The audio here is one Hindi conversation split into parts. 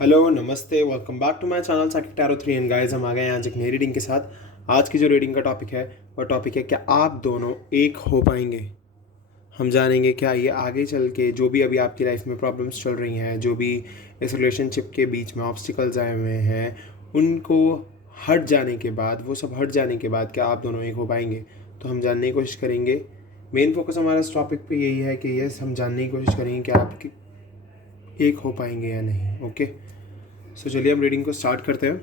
हेलो नमस्ते, welcome back to my channel Saqib tarot 3 and guys, हम आ गए हैं आज एक नई रीडिंग के साथ। आज की जो रीडिंग का टॉपिक है वह टॉपिक है क्या आप दोनों एक हो पाएंगे। हम जानेंगे क्या ये आगे चल के जो भी अभी आपकी लाइफ में प्रॉब्लम्स चल रही हैं, जो भी इस रिलेशनशिप के बीच में ऑब्स्टिकल्स आए हुए हैं, उनको हट जाने के बाद, वो सब हट जाने के बाद क्या आप दोनों एक हो पाएंगे। तो हम जानने की कोशिश करेंगे। मेन फोकस हमारा इस टॉपिक पे यही है कि यस, हम जानने की कोशिश करेंगे कि आप एक हो पाएंगे या नहीं। ओके, सो चलिए हम रीडिंग को स्टार्ट करते हैं।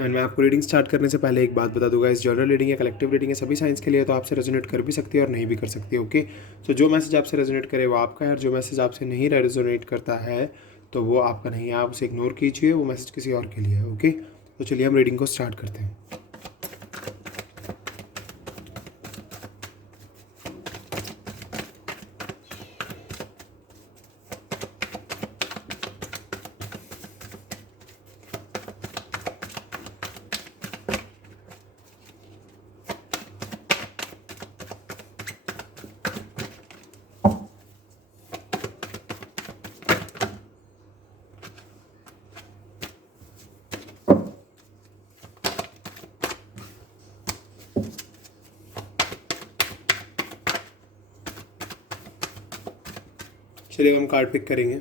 एंड मैं आपको रीडिंग स्टार्ट करने से पहले एक बात बता दूंगा, इस जनरल रीडिंग या कलेक्टिव रीडिंग है, सभी साइंस के लिए, तो आपसे रेजोनेट कर भी सकती है और नहीं भी कर सकती है। ओके, सो जो मैसेज आपसे रेजोनेट करे वो आपका है, और जो मैसेज आपसे नहीं रेजोनेट करता है तो वो आपका नहीं है, आप उसे इग्नोर कीजिए, वो मैसेज किसी और के लिए है। ओके, तो चलिए हम रीडिंग को स्टार्ट करते हैं। चलिए हम कार्ड पिक करेंगे।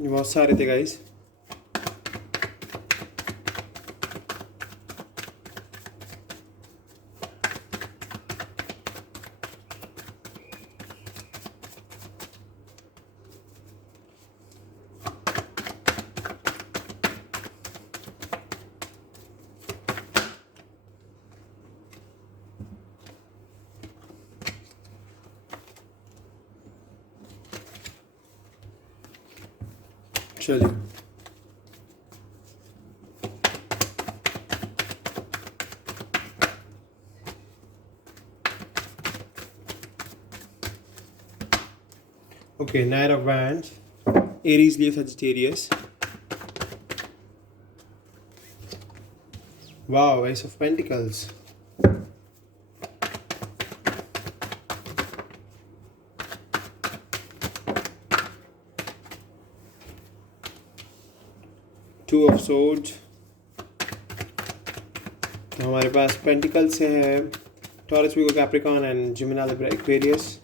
बहुत सारे थे guys. 这里 Okay, Knight of Wands, Aries, Leo, Sagittarius. Wow, Ace of Pentacles. Two of Swords. तो हमारे पास पेंटिकल से है Taurus, Virgo, Capricorn and Gemini, Libra, Aquarius.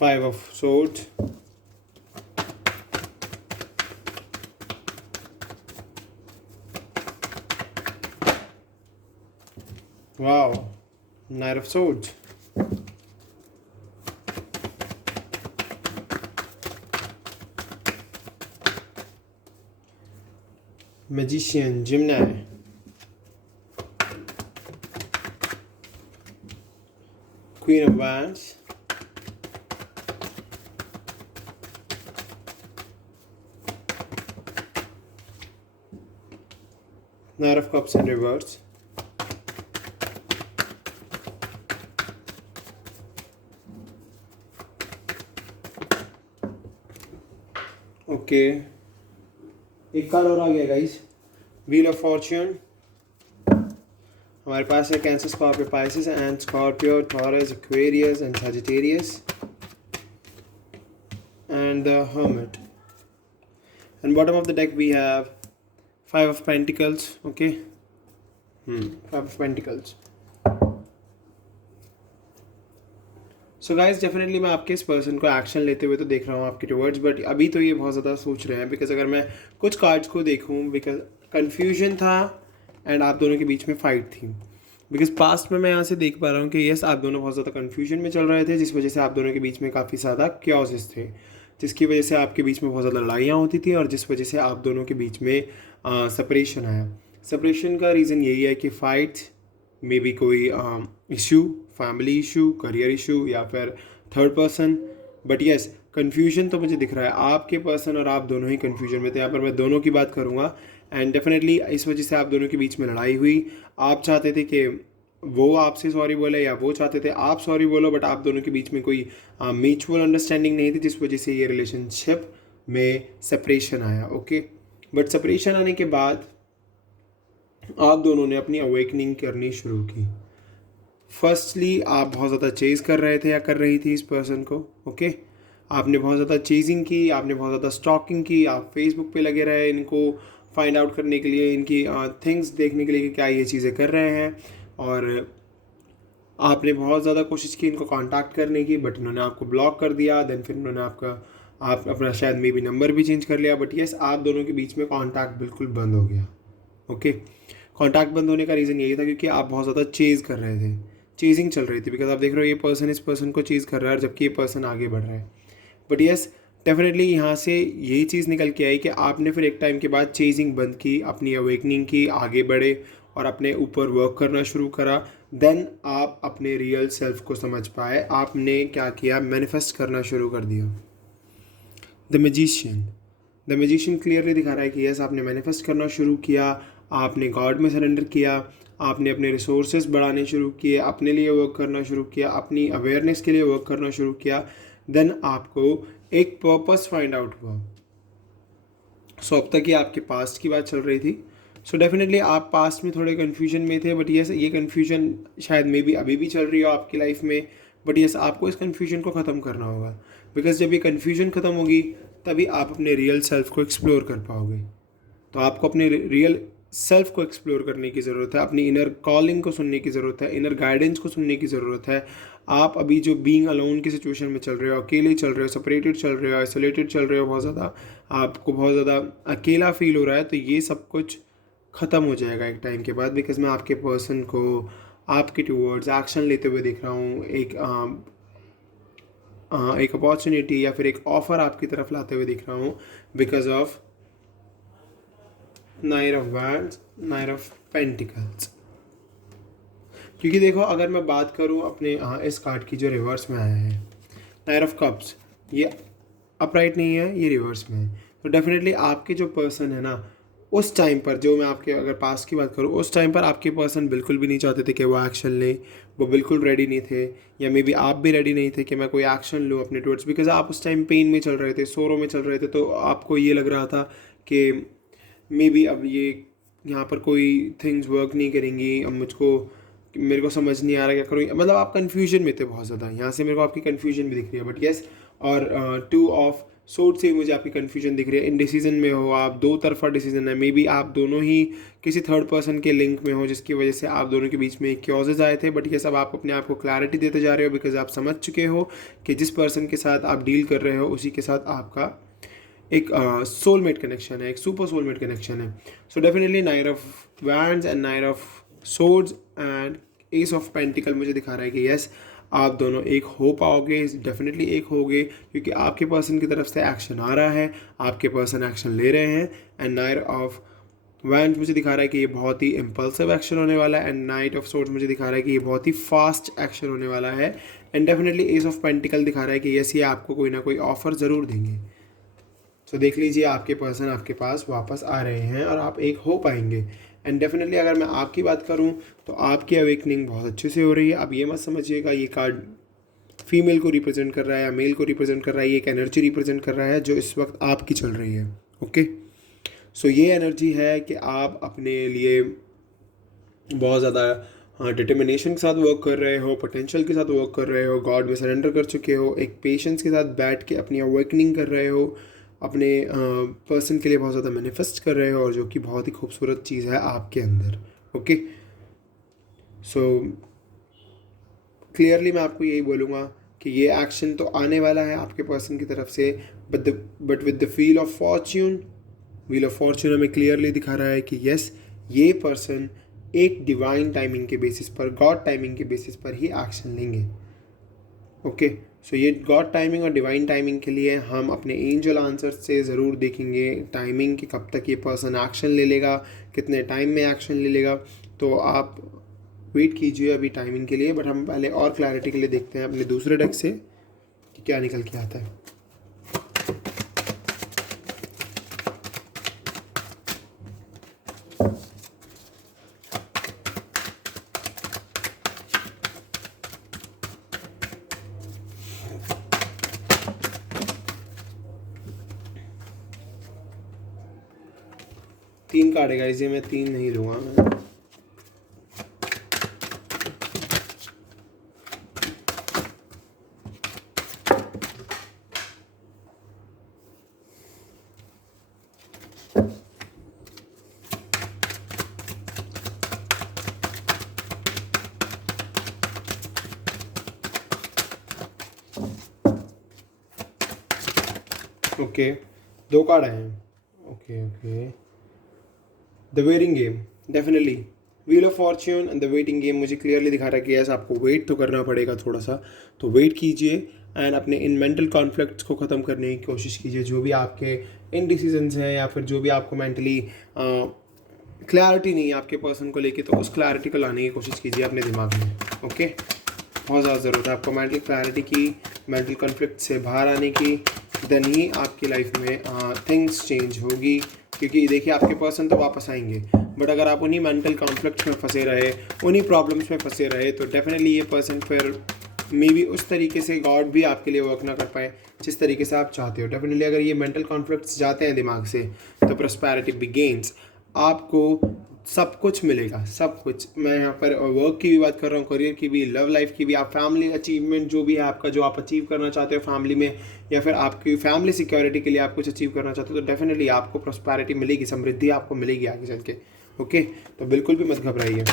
Five of Swords. Wow, Knight of Swords. Magician, Gemini. Queen of Wands. Knight of Cups in reverse. Okay, एक कार्ड और आ गया गाइस, व्हील ऑफ फॉर्च्यून। हमारे पास है Cancer, Scorpio, Pisces and Scorpio, Taurus, Aquarius and Sagittarius and the Hermit. And bottom of the deck we have five of pentacles. Okay, five of pentacles. So guys, definitely मैं आपके इस पर्सन को एक्शन लेते हुए तो देख रहा हूँ आपके टुवर्ड्स, बट अभी तो ये बहुत ज़्यादा सोच रहे हैं, बिकॉज अगर मैं कुछ कार्ड्स को देखूँ, बिकॉज कन्फ्यूजन था एंड आप दोनों के बीच में फाइट थी। बिकॉज पास्ट में मैं यहाँ से देख पा रहा हूँ कि यस, आप दोनों बहुत ज़्यादा कन्फ्यूजन में चल रहे थे, जिस वजह से आप दोनों के बीच में काफ़ी ज़्यादा क्योसेस थे, जिसकी वजह से आपके बीच में बहुत ज़्यादा लड़ाइयाँ होती थी और जिस वजह से आप दोनों के बीच में सेपरेशन आया। सेपरेशन का रीज़न यही है कि फाइट मे बी कोई issue, family issue, career issue या फिर third person, but yes confusion तो मुझे दिख रहा है आपके पर्सन और आप दोनों ही कन्फ्यूजन में थे। यहाँ पर मैं दोनों की बात करूँगा एंड डेफिनेटली इस वजह से आप दोनों के बीच में लड़ाई हुई। आप चाहते थे कि वो आपसे सॉरी बोले या वो चाहते थे आप सॉरी बोलो, बट आप दोनों के बीच में कोई म्यूचुअल अंडरस्टैंडिंग नहीं थी, जिस वजह से ये रिलेशनशिप में सेपरेशन आया। ओके, बट सेपरेशन आने के बाद आप दोनों ने अपनी अवेकनिंग करनी शुरू की। फर्स्टली आप बहुत ज़्यादा चेज़ कर रहे थे या कर रही थी इस पर्सन को। ओके, आपने बहुत ज़्यादा चेजिंग की, आपने बहुत ज़्यादा स्टॉकिंग की, आप फेसबुक पे लगे रहे इनको फाइंड आउट करने के लिए, इनकी थिंग्स देखने के लिए कि क्या ये चीज़ें कर रहे हैं, और आपने बहुत ज़्यादा कोशिश की इनको कांटेक्ट करने की, बट इन्होंने आपको ब्लॉक कर दिया। देन फिर इन्होंने आप अपना शायद मे बी नंबर भी चेंज कर लिया, बट यस आप दोनों के बीच में कांटेक्ट बिल्कुल बंद हो गया। ओके, कांटेक्ट बंद होने का रीज़न यही था क्योंकि आप बहुत ज़्यादा चेज़ कर रहे थे, चेजिंग चल रही थी, बिकॉज आप देख रहे हो ये पर्सन इस पर्सन को चेज़ कर रहा है जबकि ये पर्सन आगे बढ़ रहा है। बट यस डेफिनेटली यहाँ से यही चीज़ निकल के आई कि आपने फिर एक टाइम के बाद चेजिंग बंद की, अपनी अवेकनिंग की, आगे बढ़े और अपने ऊपर वर्क करना शुरू करा। देन आप अपने रियल सेल्फ को समझ पाए। आपने क्या किया, मैनिफेस्ट करना शुरू कर दिया। द मैजिशियन क्लियरली दिखा रहा है कि यस आपने मैनिफेस्ट करना शुरू किया, आपने गॉड में सरेंडर किया, आपने अपने रिसोर्सेज बढ़ाने शुरू किए, अपने लिए वर्क करना शुरू किया, अपनी अवेयरनेस के लिए वर्क करना शुरू किया। देन आपको एक पर्पस फाइंड आउट हुआ। सो अब तक ये आपके पास्ट की बात चल रही थी। सो डेफिनेटली आप पास्ट में थोड़े कन्फ्यूजन में थे, बट ये कन्फ्यूजन शायद मे बी अभी भी चल रही हो आपकी लाइफ में, बट यस आपको इस कन्फ्यूजन को ख़त्म करना होगा। बिकॉज जब ये कन्फ्यूजन ख़त्म होगी तभी आप अपने रियल सेल्फ को एक्सप्लोर कर पाओगे। तो आपको अपने रियल सेल्फ को एक्सप्लोर करने की ज़रूरत है, अपनी इनर कॉलिंग को सुनने की ज़रूरत है, इनर गाइडेंस को सुनने की ज़रूरत है। आप अभी जो बीइंग अलोन की सिचुएशन में चल रहे हो, अकेले चल रहे हो, सेपरेटेड चल रहे हो, आइसोलेटेड चल रहे हो, बहुत ज़्यादा आपको बहुत ज़्यादा अकेला फील हो रहा है, तो ये सब कुछ ख़त्म हो जाएगा एक टाइम के बाद। बिकॉज मैं आपके पर्सन को आपके टूवर्ड्स एक्शन लेते हुए देख रहा हूँ, एक अपॉर्चुनिटी या फिर एक ऑफ़र आपकी तरफ लाते हुए दिख रहा हूँ, because of night of wands, night of pentacles. क्योंकि देखो अगर मैं बात करूँ अपने इस कार्ड की जो रिवर्स में आया है, नाइट ऑफ कप्स, ये अपराइट नहीं है, ये रिवर्स में है। तो डेफिनेटली आपके जो पर्सन है ना, उस टाइम पर जो मैं आपके अगर पास्ट की बात करूँ, उस टाइम पर आपके पर्सन बिल्कुल भी नहीं चाहते थे कि वो एक्शन ले, वो बिल्कुल रेडी नहीं थे, या मे बी आप भी रेडी नहीं थे कि मैं कोई एक्शन लूँ अपने टुवर्ड्स, बिकॉज आप उस टाइम पेन में चल रहे थे, सोरो में चल रहे थे। तो आपको ये लग रहा था कि मे बी अब ये यहाँ पर कोई थिंग्स वर्क नहीं करेंगी, अब मेरे को समझ नहीं आ रहा क्या करूँ, मतलब आप कन्फ्यूजन में थे बहुत ज़्यादा। यहाँ से मेरे को आपकी कन्फ्यूजन भी दिख रही है, बट येस, और टू ऑफ सोर्ट से मुझे आपकी कन्फ्यूजन दिख रही है। इन डिसीजन में हो आप, दो तरफा डिसीजन है, मे बी आप दोनों ही किसी थर्ड पर्सन के लिंक में हो, जिसकी वजह से आप दोनों के बीच में क्योजेज आए थे। बट ये सब आप अपने आप को क्लैरिटी देते जा रहे हो, बिकॉज आप समझ चुके हो कि जिस पर्सन के साथ आप डील कर रहे हो उसी के साथ आपका एक सोलमेट कनेक्शन है, एक सुपर सोलमेट कनेक्शन है। So definitely night of wands and night of swords and S of pentacle मुझे दिखा रहा है कि यस आप दोनों एक हो पाओगे, डेफिनेटली एक होगे, क्योंकि आपके पर्सन की तरफ से एक्शन आ रहा है, आपके पर्सन एक्शन ले रहे हैं। एंड नाइट ऑफ वैंड्स मुझे दिखा रहा है कि ये बहुत ही इम्पल्सिव एक्शन होने वाला है, एंड नाइट ऑफ सोर्ड्स मुझे दिखा रहा है कि ये बहुत ही फास्ट एक्शन होने वाला है। And definitely S of pentacle दिखा रहा है कि यस ये आपको कोई ना कोई ऑफर ज़रूर देंगे। तो देख लीजिए आपके पर्सन आपके पास वापस आ रहे हैं और आप एक हो पाएंगे। एंड डेफिनेटली अगर मैं आपकी बात करूं तो आपकी अवेकनिंग बहुत अच्छे से हो रही है। अब ये मत समझिएगा ये कार्ड फीमेल को रिप्रेजेंट कर रहा है या मेल को रिप्रेजेंट कर रहा है, ये एक एनर्जी रिप्रेजेंट कर रहा है जो इस वक्त आपकी चल रही है। ओके, सो ये एनर्जी है कि आप अपने लिए बहुत ज़्यादा डिटर्मिनेशन के साथ वर्क कर रहे हो, पोटेंशियल के साथ वर्क कर रहे हो, गॉड में सरेंडर कर चुके हो, एक पेशेंस के साथ बैठ के अपनी अवेकनिंग कर रहे हो, अपने पर्सन के लिए बहुत ज़्यादा मैनिफेस्ट कर रहे हो, और जो कि बहुत ही खूबसूरत चीज़ है आपके अंदर। ओके, सो क्लियरली मैं आपको यही बोलूँगा कि ये एक्शन तो आने वाला है आपके पर्सन की तरफ से, but with the wheel of Fortune हमें क्लियरली दिखा रहा है कि यस ये पर्सन एक डिवाइन टाइमिंग के बेसिस पर, गॉड टाइमिंग के बेसिस पर ही एक्शन लेंगे। ओके, सो ये गॉड टाइमिंग और डिवाइन टाइमिंग के लिए हम अपने एंजल आंसर से ज़रूर देखेंगे टाइमिंग कि कब तक ये पर्सन एक्शन ले लेगा, कितने टाइम में एक्शन ले लेगा। तो आप वेट कीजिए अभी टाइमिंग के लिए, बट हम पहले और क्लैरिटी के लिए देखते हैं अपने दूसरे डेक से कि क्या निकल के आता है। 3 कार्ड है गाइस, ये मैं 3 नहीं लूँगा मैं। ओके, 2 कार्ड आए हैं। Okay okay, the waiting game, definitely wheel of Fortune and the waiting game मुझे क्लियरली दिखा रहा है कि यस आपको वेट तो करना पड़ेगा थोड़ा सा, तो वेट कीजिए एंड अपने इन मेंटल कॉन्फ्लिक्ट्स को ख़त्म करने की कोशिश कीजिए। जो भी आपके इनडिसीजंस हैं या फिर जो भी आपको मेंटली क्लैरिटी नहीं है आपके पर्सन को लेके, तो उस क्लैरिटी को लाने की कोशिश कीजिए अपने दिमाग में। ओके, बहुत ज़्यादा ज़रूरत है आपको मेंटल क्लैरिटी की, मेंटल कॉन्फ्लिक्ट से बाहर आने की, देन ही आपकी लाइफ में थिंग्स चेंज होगी। क्योंकि देखिए आपके पर्सन तो वापस आएंगे, बट अगर आप उन्हीं मेंटल कॉन्फ्लिक्ट्स में फंसे रहे, उन्हीं प्रॉब्लम्स में फंसे रहे, तो डेफिनेटली ये पर्सन फिर मे बी उस तरीके से गॉड भी आपके लिए वर्क ना कर पाए जिस तरीके से आप चाहते हो। डेफिनेटली अगर ये मेंटल कॉन्फ्लिक्ट्स जाते हैं दिमाग से, तो प्रॉस्पेरिटी बिगिन्स, आपको सब कुछ मिलेगा, सब कुछ। मैं यहाँ पर वर्क की भी बात कर रहा हूँ, करियर की भी, लव लाइफ की भी, आप फैमिली अचीवमेंट जो भी है आपका, जो आप अचीव करना चाहते हो फैमिली में, या फिर आपकी फैमिली सिक्योरिटी के लिए आप कुछ अचीव करना चाहते हो, तो डेफिनेटली आपको प्रॉस्पेरिटी मिलेगी, समृद्धि आपको मिलेगी आगे चल के। ओके, तो बिल्कुल भी मत घबराइए।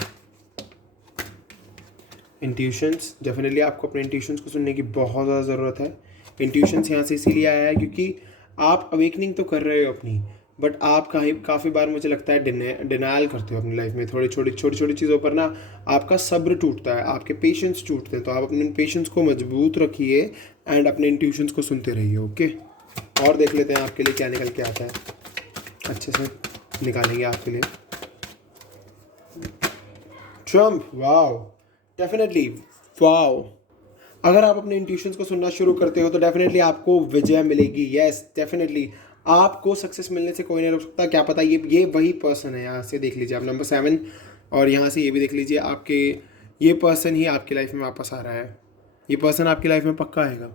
इंट्यूशंस, डेफिनेटली आपको अपने इंट्यूशंस को सुनने की बहुत ज़्यादा ज़रूरत है। इंट्यूशंस यहाँ से इसीलिए आया है क्योंकि आप अवेकनिंग तो कर रहे हो अपनी, बट आप काफ़ी बार मुझे लगता है डिनायल करते हो अपनी लाइफ में। छोटी छोटी चीज़ों पर ना आपका सब्र टूटता है, आपके पेशेंस टूटते हैं, तो आप अपने पेशेंस को मजबूत रखिए एंड अपने इंट्यूशंस को सुनते रहिए। ओके, और देख लेते हैं आपके लिए क्या निकल के आता है, अच्छे से निकालेंगे आपके लिए। Trump, wow, definitely wow. अगर आप अपने इंट्यूशंस को सुनना शुरू करते हो तो डेफिनेटली आपको विजय मिलेगी। यस, डेफिनेटली आपको सक्सेस मिलने से कोई नहीं रोक सकता। क्या पता ये वही पर्सन है। यहाँ से देख लीजिए आप नंबर 7, और यहाँ से ये भी देख लीजिए आपके ये पर्सन ही आपकी लाइफ में वापस आ रहा है। ये पर्सन आपकी लाइफ में पक्का आएगा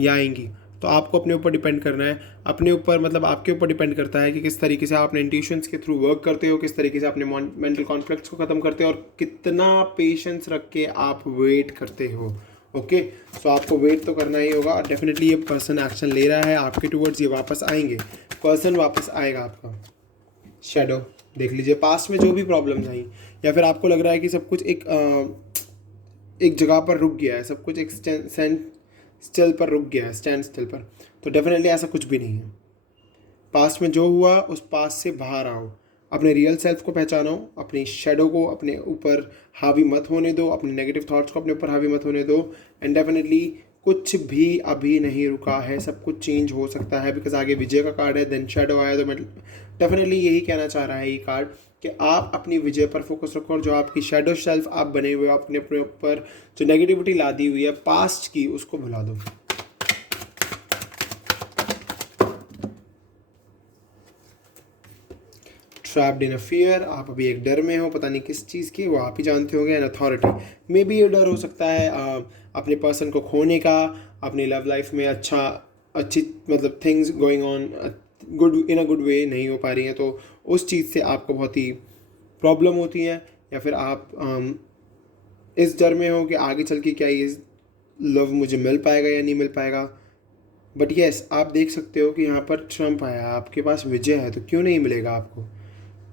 या आएंगी, तो आपको अपने ऊपर डिपेंड करना है। अपने ऊपर मतलब आपके ऊपर डिपेंड करता है कि किस तरीके से आप अपने इंट्यूशंस के थ्रू वर्क करते हो, किस तरीके से अपने मेंटल कॉन्फ्लिक्ट्स को ख़त्म करते हो, और कितना पेशेंस रख के आप वेट करते हो। ओके, सो आपको वेट तो करना ही होगा, और डेफिनेटली ये पर्सन एक्शन ले रहा है आपके टूवर्ड्स, ये वापस आएंगे, पर्सन वापस आएगा आपका। शेडो देख लीजिए, पास्ट में जो भी प्रॉब्लम्स आई, या फिर आपको लग रहा है कि सब कुछ एक जगह पर रुक गया है, सब कुछ एक स्टिल पर रुक गया है, स्टैंड स्टिल पर, तो डेफिनेटली ऐसा कुछ भी नहीं है। पास्ट में जो हुआ उस पास्ट से बाहर आओ, अपने रियल सेल्फ को पहचानो, अपनी शेडो को अपने ऊपर हावी मत होने दो, अपने नेगेटिव थॉट्स को अपने ऊपर हावी मत होने दो, एंड डेफिनेटली कुछ भी अभी नहीं रुका है, सब कुछ चेंज हो सकता है, बिकॉज आगे विजय का कार्ड है, देन शेडो आया, तो मैं डेफिनेटली यही कहना चाह रहा है ये कार्ड कि आप अपनी विजय पर फोकस रखो, और जो आपकी शेडो सेल्फ आप बने हुए हो, अपने अपने ऊपर जो नेगेटिविटी ला दी हुई है पास्ट की, उसको भुला दो। ट्रैप्ड इन अ फियर, आप अभी एक डर में हो, पता नहीं किस चीज़ की, वो आप ही जानते होंगे। एंड अथॉरिटी, मे बी ये डर हो सकता है अपने पर्सन को खोने का, अपनी लव लाइफ में अच्छी मतलब things going on good in a good way नहीं हो पा रही हैं, तो उस चीज़ से आपको बहुत ही प्रॉब्लम होती है, या फिर आप इस डर में हो कि आगे चल के क्या ये लव मुझे मिल पाएगा या नहीं मिल पाएगा। बट येस, आप देख सकते हो कि यहाँ पर ट्रम्प आया है, आपके पास विजय है, तो क्यों नहीं मिलेगा आपको,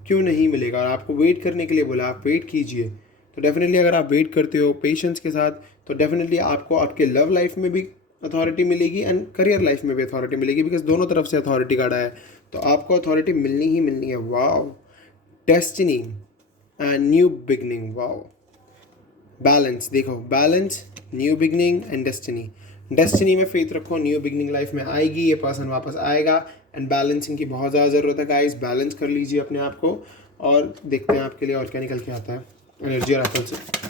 क्यों नहीं मिलेगा। और आपको वेट करने के लिए बोला, आप वेट कीजिए। तो डेफिनेटली अगर आप वेट करते हो पेशेंस के साथ, तो डेफिनेटली आपको आपके लव लाइफ में भी अथॉरिटी मिलेगी एंड करियर लाइफ में भी अथॉरिटी मिलेगी, बिकॉज दोनों तरफ से अथॉरिटी कार्ड है, तो आपको अथॉरिटी मिलनी ही मिलनी है। Wow, destiny and new beginning, wow. Balance देखो, balance, new beginning and destiny. Destiny में फेथ रखो, न्यू बिगनिंग लाइफ में आएगी, ये पर्सन वापस आएगा, एंड बैलेंसिंग की बहुत ज़्यादा ज़रूरत है गाइस। बैलेंस कर लीजिए अपने आप को, और देखते हैं आपके लिए और क्या निकल के आता है एनर्जी और एप्पल से।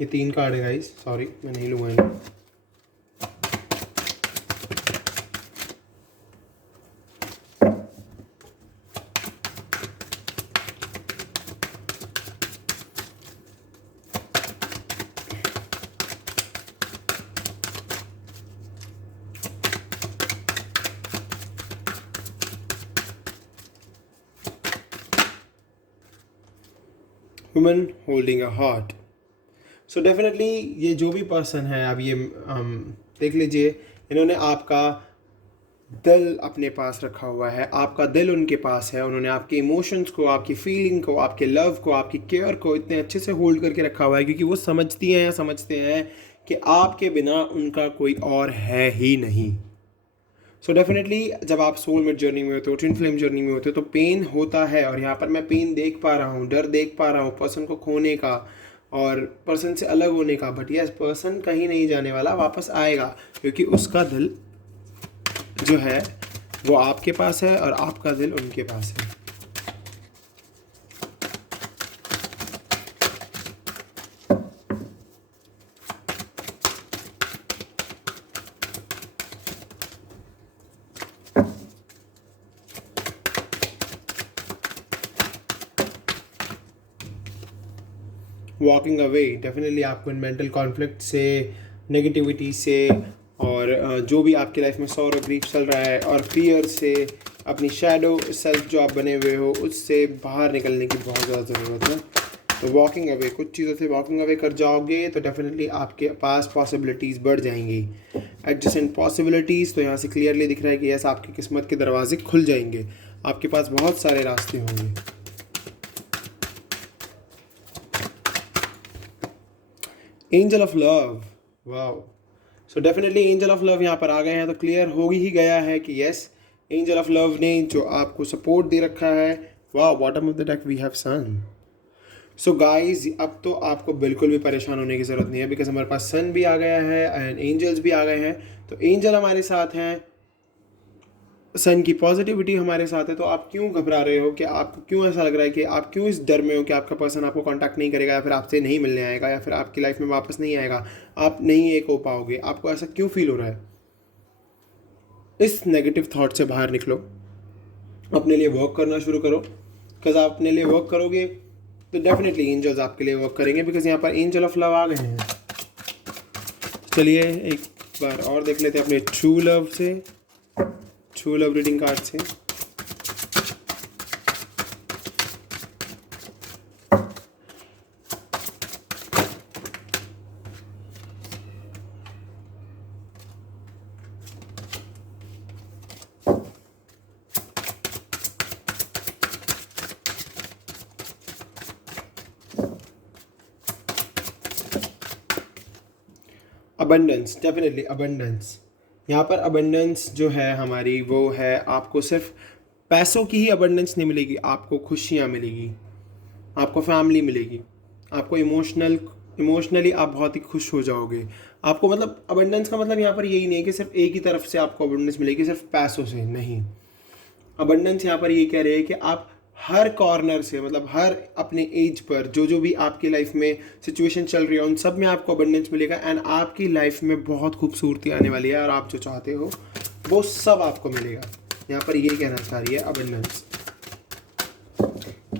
ये 3 कार्ड है गाइस, सॉरी मैं नहीं लूँगा इन्हें। Woman holding a heart. So definitely ये जो भी पर्सन है, अब ये देख लीजिए, इन्होंने आपका दिल अपने पास रखा हुआ है, आपका दिल उनके पास है। उन्होंने आपके इमोशंस को, आपकी फीलिंग को, आपके लव को, आपकी केयर को इतने अच्छे से होल्ड करके रखा हुआ है, क्योंकि वो समझती हैं या समझते हैं कि आपके बिना उनका कोई और है ही नहीं। सो डेफिनेटली जब आप सोलमेट जर्नी में होते हो, ट्विन फ्लेम जर्नी में होते हो, तो पेन होता है। और यहाँ पर मैं पेन देख पा रहा हूँ, डर देख पा रहा हूँ पर्सन को खोने का और पर्सन से अलग होने का। बट यस, पर्सन कहीं नहीं जाने वाला, वापस आएगा, क्योंकि उसका दिल जो है वो आपके पास है और आपका दिल उनके पास है। वॉकिंग अवे, डेफिनेटली आपको इन मेंटल कॉन्फ्लिक्ट से, नेगेटिविटी से और जो भी आपकी लाइफ में सॉरो ग्रीफ चल रहा है और फियर से, अपनी शैडो सेल्फ जो आप बने हुए हो उससे बाहर निकलने की बहुत ज़्यादा ज़रूरत है। तो वॉकिंग अवे, कुछ चीज़ों से वॉकिंग अवे कर जाओगे तो डेफिनेटली आपके पास पॉसिबिलिटीज़ बढ़ जाएंगी। एडजेसेंट पॉसिबिलिटीज़, तो यहाँ से क्लियरली दिख रहा है कि यस, आपकी किस्मत के दरवाजे खुल जाएंगे, आपके पास बहुत सारे रास्ते होंगे। Angel of love, wow. So definitely angel of love यहाँ पर आ गए हैं, तो क्लियर हो ही गया है कि यस, एंजल ऑफ लव ने जो आपको सपोर्ट दे रखा है। वाह, bottom of the deck we have Sun. So guys, अब तो आपको बिल्कुल भी परेशान होने की ज़रूरत नहीं है, बिकॉज हमारे पास सन भी आ गया है एंड एंजल्स भी आ गए हैं। तो एंजल हमारे साथ हैं, सन की पॉजिटिविटी हमारे साथ है। तो आप क्यों घबरा रहे हो, कि आपको क्यों ऐसा लग रहा है कि आप क्यों इस डर में हो कि आपका पर्सन आपको कांटेक्ट नहीं करेगा, या फिर आपसे नहीं मिलने आएगा, या फिर आपकी लाइफ में वापस नहीं आएगा, आप नहीं एक हो पाओगे, आपको ऐसा क्यों फील हो रहा है? इस नेगेटिव थॉट से बाहर निकलो, अपने लिए वर्क करना शुरू करो। बिकॉज आप अपने लिए वर्क करोगे तो डेफिनेटली एंजल्स आपके लिए वर्क करेंगे, बिकॉज यहाँ पर एंजल ऑफ लव आ गए हैं। चलिए एक बार और देख लेते हैं अपने ट्रू लव से, ट्रू लव रीडिंग कार्ड से। Abundance, definitely abundance. यहाँ पर अबंडेंस जो है हमारी, वो है आपको सिर्फ पैसों की ही अबंडेंस नहीं मिलेगी, आपको खुशियाँ मिलेगी, आपको फैमिली मिलेगी, आपको इमोशनली आप बहुत ही खुश हो जाओगे। आपको मतलब अबंडेंस का मतलब यहाँ पर यही नहीं है कि सिर्फ एक ही तरफ से आपको अबंडेंस मिलेगी, सिर्फ पैसों से नहीं। अबंडेंस यहाँ पर ये कह रहे हैं कि आप हर कॉर्नर से, मतलब हर अपने एज पर जो जो भी आपकी लाइफ में सिचुएशन चल रही है उन सब में आपको अबंडेंस मिलेगा एंड आपकी लाइफ में बहुत खूबसूरती आने वाली है और आप जो चाहते हो वो सब आपको मिलेगा। यहाँ पर ये कहना चाह रही है अबंडेंस।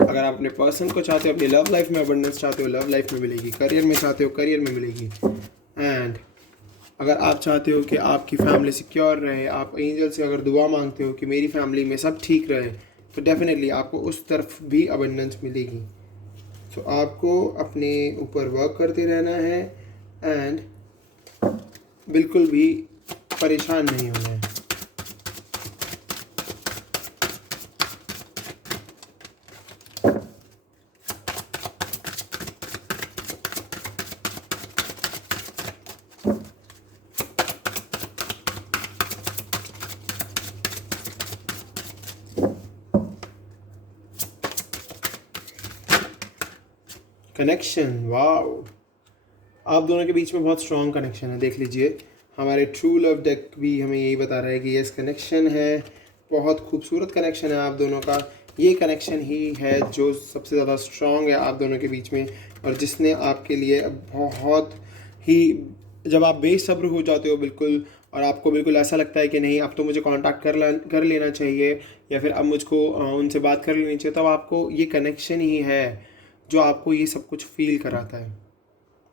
अगर आप अपने पर्सन को चाहते हो, अपनी लव लाइफ में अबंडेंस चाहते हो, लव लाइफ में मिलेगी। करियर में चाहते हो, करियर में मिलेगी। एंड अगर आप चाहते हो कि आपकी फैमिली सिक्योर रहे, आप एंजल से अगर दुआ मांगते हो कि मेरी फैमिली में सब ठीक रहे, तो डेफिनेटली आपको उस तरफ भी अबंडेंस मिलेगी। सो आपको अपने ऊपर वर्क करते रहना है एंड बिल्कुल भी परेशान नहीं होना है। कनेक्शन, वाओ, आप दोनों के बीच में बहुत स्ट्रॉन्ग कनेक्शन है। देख लीजिए, हमारे ट्रू लव डेक भी हमें यही बता रहा है कि यस, कनेक्शन है, बहुत खूबसूरत कनेक्शन है आप दोनों का। ये कनेक्शन ही है जो सबसे ज़्यादा स्ट्रॉन्ग है आप दोनों के बीच में, और जिसने आपके लिए बहुत ही, जब आप बेसब्र हो जाते हो बिल्कुल, और आपको बिल्कुल ऐसा लगता है कि नहीं, अब तो मुझे कांटेक्ट कर लेना चाहिए, या फिर अब मुझको उनसे बात कर लेनी चाहिए, तब आपको ये कनेक्शन ही है जो आपको ये सब कुछ फील कराता है।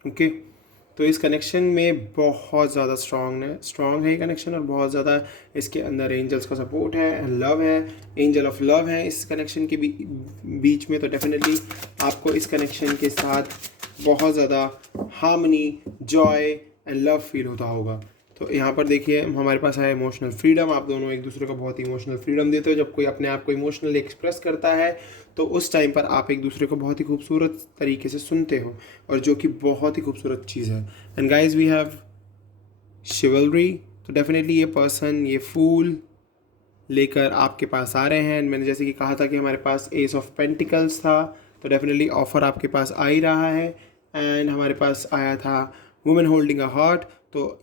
ओके, तो इस कनेक्शन में बहुत ज़्यादा स्ट्रॉन्ग है ये कनेक्शन, और बहुत ज़्यादा इसके अंदर एंजल्स का सपोर्ट है, लव है, एंजल ऑफ लव है इस कनेक्शन के बीच में। तो डेफिनेटली आपको इस कनेक्शन के साथ बहुत ज़्यादा harmony, Joy and love feel होता होगा। तो यहाँ पर देखिए हमारे पास है इमोशनल फ्रीडम। आप दोनों एक दूसरे को बहुत इमोशनल फ्रीडम देते हो। जब कोई अपने आप को इमोशनली एक्सप्रेस करता है तो उस टाइम पर आप एक दूसरे को बहुत ही खूबसूरत तरीके से सुनते हो, और जो कि बहुत ही खूबसूरत चीज़ है। And guys we have chivalry. तो डेफिनेटली ये पर्सन ये फूल लेकर आपके पास आ रहे हैं। मैंने जैसे कि कहा था कि हमारे पास एस ऑफ पेंटिकल्स था, तो डेफिनेटली ऑफ़र आपके पास आ ही रहा है। एंड हमारे पास आया था वुमेन होल्डिंग अ हार्ट, तो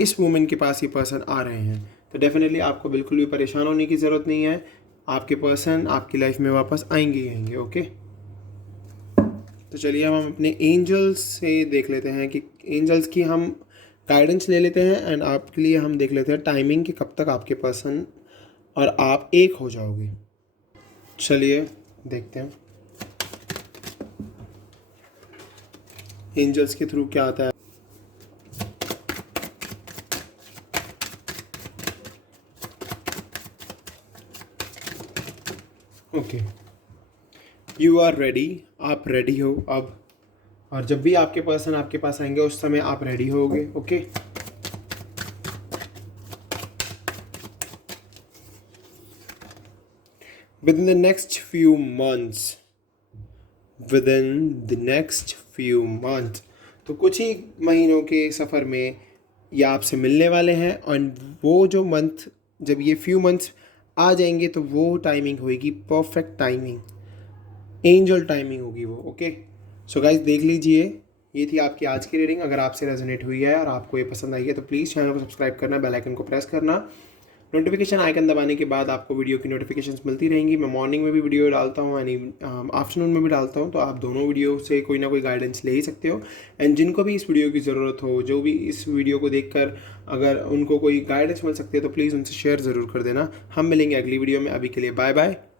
इस वुमेन के पास ये पर्सन आ रहे हैं। तो डेफिनेटली आपको बिल्कुल भी परेशान होने की ज़रूरत नहीं है, आपके पर्सन आपकी लाइफ में वापस आएंगे ही आएंगे। ओके, तो चलिए हम अपने एंजल्स से देख लेते हैं कि एंजल्स की हम गाइडेंस ले लेते हैं, एंड आपके लिए हम देख लेते हैं टाइमिंग कि कब तक आपके पर्सन और आप एक हो जाओगे। चलिए देखते हैं एंजल्स के थ्रू क्या आता है। ओके, यू आर रेडी, आप रेडी हो अब, और जब भी आपके पर्सन आपके पास आएंगे उस समय आप रेडी होगे। Okay, within the next few months, तो कुछ ही महीनों के सफ़र में ये आपसे मिलने वाले हैं। और वो जो मंथ, जब ये फ्यू मंथ्स आ जाएंगे तो वो टाइमिंग होगी परफेक्ट टाइमिंग, एंजल टाइमिंग होगी वो। ओके, सो गाइज देख लीजिए, ये थी आपकी आज की रीडिंग। अगर आपसे रेजोनेट हुई है और आपको ये पसंद आई है तो प्लीज़ चैनल को सब्सक्राइब करना, बेल आइकन को प्रेस करना, नोटिफिकेशन आइकन दबाने के बाद आपको वीडियो की नोटिफिकेशंस मिलती रहेंगी। मैं मॉर्निंग में भी वीडियो डालता हूँ, यानी आफ्टरनून में भी डालता हूँ, तो आप दोनों वीडियो से कोई ना कोई गाइडेंस ले ही सकते हो। एंड जिनको भी इस वीडियो की ज़रूरत हो, जो भी इस वीडियो को देखकर अगर उनको कोई गाइडेंस मिल सकती है तो प्लीज़ उनसे शेयर ज़रूर कर देना। हम मिलेंगे अगली वीडियो में। अभी के लिए बाय बाय।